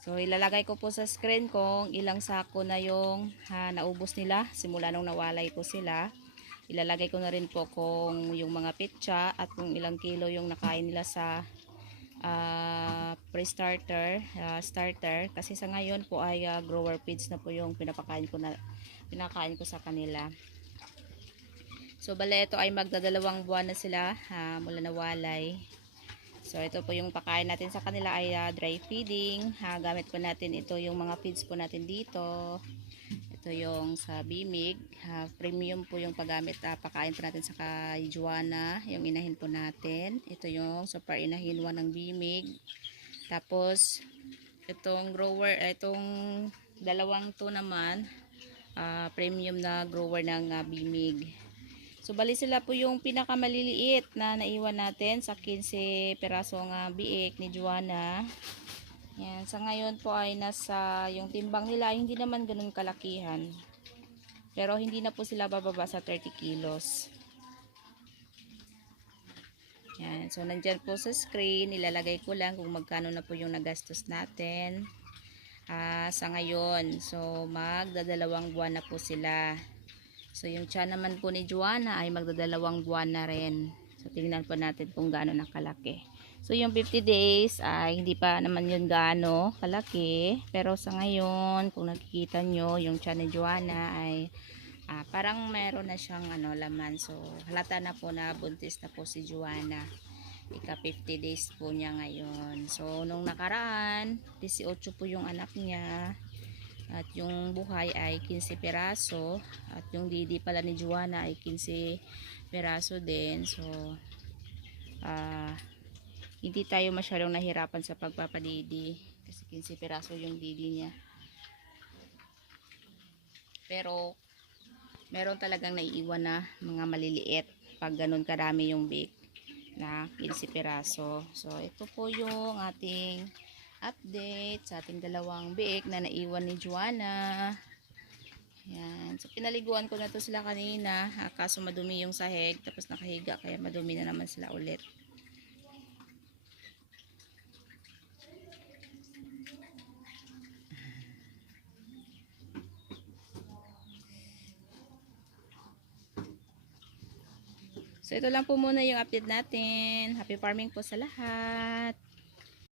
So ilalagay ko po sa screen kung ilang sako na yung naubos nila simula nung nawalay po sila. Ilalagay ko na rin po kung yung mga petsa at kung ilang kilo yung nakain nila sa pre-starter, starter. Kasi sa ngayon po ay grower feeds na po yung pinakain ko sa kanila. So bale ito ay magdadalawang buwan na sila mula nawalay. So ito po yung pakain natin sa kanila ay dry feeding. Gamit po natin ito yung mga feeds po natin dito. Ito yung sa Bimig. Premium po yung paggamit. Pakain po natin sa kay Juana. Yung inahin po natin. Ito yung super inahin 1 ng Bimig. Tapos itong grower, itong dalawang to naman. Premium na grower ng Bimig. So bali sila po yung pinakamaliliit na naiwan natin sa 15 perasong biik ni Juana. Yan, sa ngayon po ay nasa yung timbang nila ay hindi naman ganun kalakihan. Pero hindi na po sila bababa sa 30 kilos. Yan, so nandyan po sa screen, ilalagay ko lang kung magkano na po yung nagastos natin sa ngayon. So magdadalawang buwan na po sila. So yung tiyan naman po ni Juana ay magdadalawang buwan na rin. So tingnan po natin kung gaano nakalaki. So yung 50 days ay hindi pa naman yun gaano kalaki. Pero sa ngayon kung nakikita nyo yung tiyan ni Juana ay parang meron na siyang laman. So halata na po na buntis na po si Juana. Ika 50 days po niya ngayon. So nung nakaraan 18 po yung anak niya. At yung buhay ay 15 peraso. At yung didi pala ni Juana ay 15 peraso din. So, hindi tayo masyadong nahirapan sa pagpapadidi. Kasi 15 peraso yung didi niya. Pero, meron talagang naiiwan na mga maliliit. Pag ganun karami yung bake na 15 peraso. So, ito po yung ating update sa ating dalawang biik na naiwan ni Juana. Yan. So pinaliguan ko na to sila kanina, kaso madumi yung sahig tapos nakahiga kaya madumi na naman sila ulit. So ito lang po muna yung update natin. Happy farming po sa lahat.